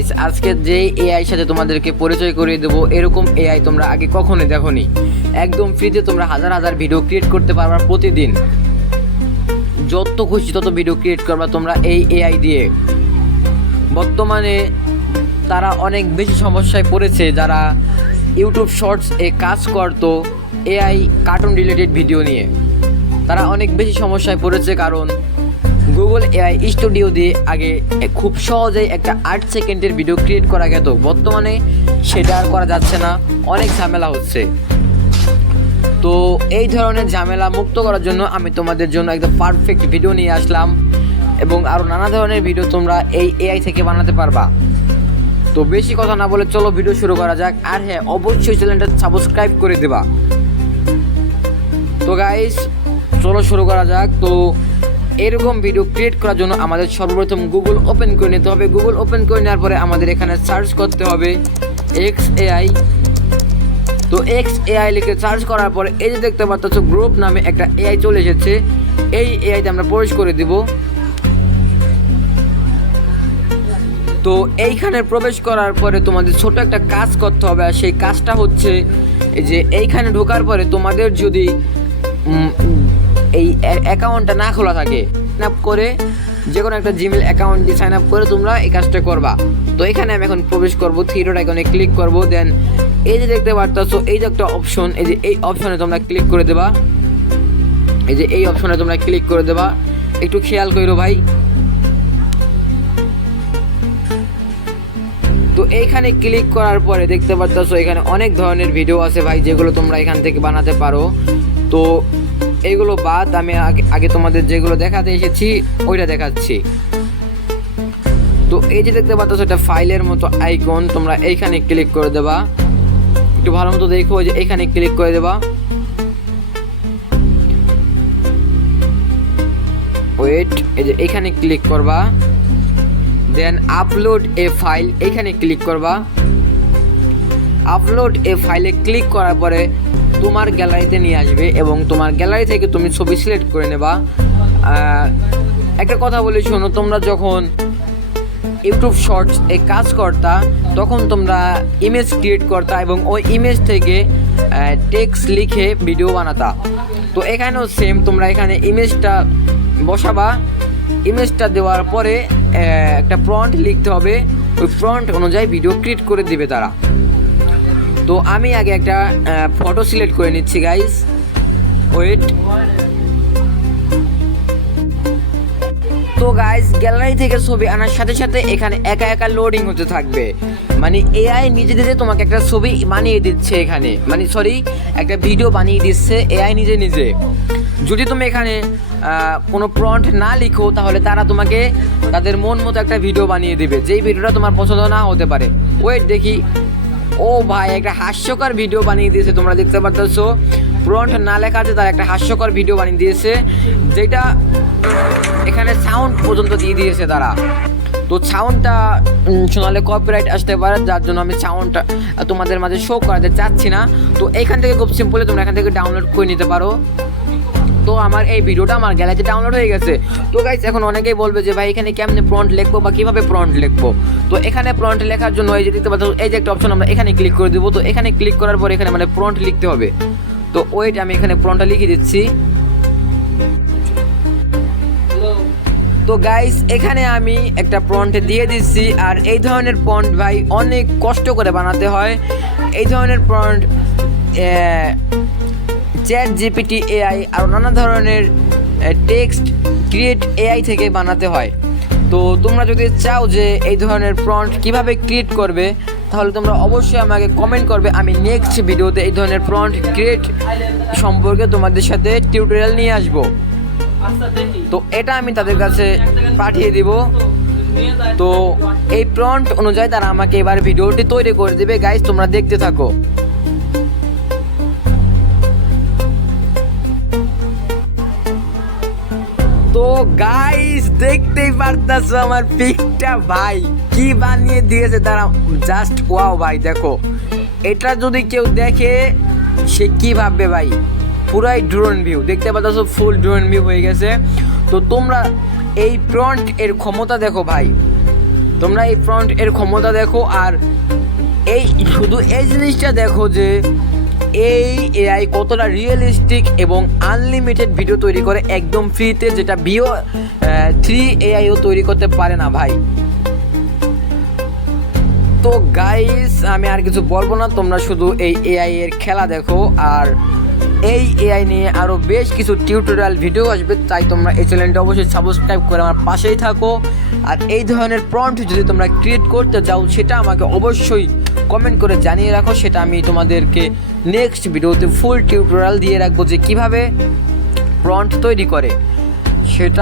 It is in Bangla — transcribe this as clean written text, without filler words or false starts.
গাইস, আজকে যে এআই সাথে তোমাদেরকে পরিচয় করিয়ে দেবো, এরকম এআই তোমরা আগে কখনোই দেখোনি। একদম ফ্রিতে তোমরা হাজার হাজার ভিডিও ক্রিয়েট করতে পারবা প্রতিদিন। যত খুশি তত ভিডিও ক্রিয়েট করবা তোমরা এই এআই দিয়ে। বর্তমানে তারা অনেক বেশি সমস্যায় পড়েছে যারা ইউটিউব শর্টস এ কাজ করতো এআই কার্টুন রিলেটেড ভিডিও নিয়ে। তারা অনেক বেশি সমস্যায় পড়েছে, কারণ গুগল এআই স্টুডিও দিয়ে আগে খুব সহজেই একটা 8 সেকেন্ডের ভিডিও ক্রিয়েট করা যেত। বর্তমানে সেটা আর করা যাচ্ছে না, অনেক ঝামেলা হচ্ছে। তো এই ধরনের ঝামেলা মুক্ত করার জন্য আমি তোমাদের জন্য একদম পারফেক্ট ভিডিও নিয়ে আসলাম, এবং আরও নানা ধরনের ভিডিও তোমরা এই এআই থেকে বানাতে পারবা। তো বেশি কথা না বলে চলো ভিডিও শুরু করা যাক। আর হ্যাঁ, অবশ্যই চ্যানেলটা সাবস্ক্রাইব করে দেবা। তো গাইস, চলো শুরু করা যাক। তো এরকম ভিডিও ক্রিয়েট করার জন্য আমাদের সর্বপ্রথম গুগল ওপেন করে নিতে হবে। গুগল ওপেন করে নেওয়ার পরে আমাদের এখানে সার্চ করতে হবে এক্স এআই। তো এক্স এআই লিখে সার্চ করার পরে এই যে দেখতে পাচ্ছ গ্রুপ নামে একটা এআই চলে এসেছে। এই এআইতে আমরা প্রবেশ করে দিব। তো এইখানে প্রবেশ করার পরে তোমাদের ছোট একটা কাজ করতে হবে, আর সেই কাজটা হচ্ছে এই যে এইখানে ঢোকার পরে তোমাদের যদি এই অ্যাকাউন্টটা না খোলা থাকে, সাইন আপ করে যে কোনো একটা জিমেল অ্যাকাউন্ট দিয়ে সাইন আপ করে তোমরা এই কাজটা করবা। তো এখানে আমি এখন প্রবেশ করবো, থ্রি ডট আইকনে ক্লিক করবো। দেন এই যে দেখতে পারতেছো এই যে একটা অপশন, এই যে এই অপশনে তোমরা ক্লিক করে দেবা। এই যে এই অপশনে তোমরা ক্লিক করে দেবা, একটু খেয়াল করো ভাই। তো এইখানে ক্লিক করার পরে দেখতে পারতেছো এখানে অনেক ধরনের ভিডিও আছে ভাই, যেগুলো তোমরা এখান থেকে বানাতে পারো। তো এইগুলো বাদ আমি আগে তোমাদের যেগুলো দেখাতে এসেছি ওইটা দেখাচ্ছি। তো এই যে দেখতে পাচ্ছ একটা ফাইলের মতো আইকন, তোমরা এইখানে ক্লিক করে দেবা। একটু ভালো মতো দেখো, যে এইখানে ক্লিক করে দেবা। ওয়েট, এই যে এইখানে ক্লিক করবা। দেন আপলোড এ ফাইল, এইখানে ক্লিক করবা। আপলোড এ ফাইলে ক্লিক করার পরে তোমার গ্যালারিতে নিয়ে আসবে, এবং তোমার গ্যালারি থেকে তুমি ছবি সিলেক্ট করে নেবা। একটা কথা বলি শোনো, তোমরা যখন ইউটিউব শর্টস এ কাজ করতা তখন তোমরা ইমেজ ক্রিয়েট করতা, এবং ওই ইমেজ থেকে টেক্সট লিখে ভিডিও বানাতা। তো এখানেও সেম, তোমরা এখানে ইমেজটা বসাবা। ইমেজটা দেওয়ার পরে একটা প্রম্পট লিখতে হবে, ওই প্রম্পট অনুযায়ী ভিডিও ক্রিয়েট করে দিবে তারা। তো আমি আগে একটা ফটো সিলেক্ট করে নিচ্ছি গাইস। ওয়েট। তো গাইস, গ্যালারি থেকে ছবি আনার সাথে সাথে এখানে একা একা লোডিং হতে থাকবে। মানে এআই নিজে নিজে তোমাকে একটা ছবি বানিয়ে দিচ্ছে এখানে, মানে সরি, একটা ভিডিও বানিয়ে দিচ্ছে এআই নিজে নিজে। যদি তুমি এখানে কোনো প্রম্পট না লিখো তাহলে তারা তোমাকে তাদের মন মতো একটা ভিডিও বানিয়ে দিবে, যেই ভিডিওটা তোমার পছন্দ না হতে পারে। ওয়েট দেখি, ও ভাই, একটা হাস্যকর ভিডিও বানিয়ে দিয়েছে। তোমরা দেখতে পাচ্ছো প্রম্পট না লেখাতে তারা একটা হাস্যকর ভিডিও বানিয়ে দিয়েছে, যেটা এখানে সাউন্ড পর্যন্ত দিয়ে দিয়েছে তারা। তো সাউন্ডটা শোনালে কপিরাইট আসতে পারে, যার জন্য আমি সাউন্ডটা তোমাদের মাঝে শো করাতে চাচ্ছি না। তো এইখান থেকে খুব সিম্পলি তোমরা এখান থেকে ডাউনলোড করে নিতে পারো। তো আমার এই ভিডিওটা আমার গ্যালারিতে ডাউনলোড হয়ে গেছে। তো গাইস, এখন অনেকেই বলবে যে ভাই এখানে কেমনে প্রম্পট লিখবো বা কীভাবে প্রম্পট লিখবো। তো এখানে প্রম্পট লেখার জন্য এই যে দেখতে পাচ্ছ এই যে একটা অপশন, আমরা এখানে ক্লিক করে দেবো। তো এখানে ক্লিক করার পর এখানে মানে প্রম্পট লিখতে হবে। তো ওয়েট, আমি এখানে প্রম্পটটা লিখে দিচ্ছি। তো গাইস, এখানে আমি একটা প্রম্পট দিয়ে দিচ্ছি। আর এই ধরনের প্রম্পট ভাই অনেক কষ্ট করে বানাতে হয়। এই ধরনের প্রম্পট চ্যাট জিপিটি এআই আর নানা ধরনের টেক্সট ক্রিয়েট এআই থেকে বানাতে হয়। তো তোমরা যদি চাও যে এই ধরনের প্রম্পট কিভাবে ক্রিয়েট করবে, তাহলে তোমরা অবশ্যই আমাকে কমেন্ট করবে। আমি নেক্সট ভিডিওতে এই ধরনের প্রম্পট ক্রিয়েট সম্পর্কে তোমাদের সাথে টিউটোরিয়াল নিয়ে আসব। তো এটা আমি তাদের কাছে পাঠিয়ে দিব। তো এই প্রম্পট অনুযায়ী তারা আমাকে এবার ভিডিওটি তৈরি করে দেবে। গাইস, তোমরা দেখতে থাকো। তো গাইস, দেখতেই পারতাছো আমার পিকটা ভাই কি বানিয়ে দিয়েছে তারা, জাস্ট ওয়াও ভাই। দেখো, এটা যদি কেউ দেখে সে কি ভাববে ভাই, পুরাই ড্রোন ভিউ দেখতে পাচ্ছো, ফুল ড্রোন ভিউ হয়ে গেছে। তো তোমরা এই প্রম্পট এর ক্ষমতা দেখো ভাই, তোমরা এই ফ্রন্ট এর ক্ষমতা দেখো, আর এই শুধু এই জিনিসটা দেখো যে এই এআই কতটা রিয়েলিস্টিক এবং আনলিমিটেড ভিডিও তৈরি করে একদম ফ্রিতে, যেটা ভিও 3 এআইও তৈরি করতে পারে না ভাই। তো গাইস আমি আর কিছু বলবো না, তোমরা শুধু এই এআই এর খেলা দেখো। আর এই এআই নিয়ে আরও বেশ কিছু টিউটোরিয়াল ভিডিও আসবে, তাই তোমরা এই চ্যানেলটা অবশ্যই সাবস্ক্রাইব করে আমার পাশেই থাকো। আর এই ধরনের প্রম্পট যদি তোমরা ক্রিয়েট করতে চাও সেটা আমাকে অবশ্যই কমেন্ট করে জানিয়ে রাখো, সেটা আমি তোমাদেরকে নেক্সট ভিডিওতে ফুল টিউটোরিয়াল দিয়ে রাখবো যে কীভাবে প্রম্পট তৈরি করে সেটা।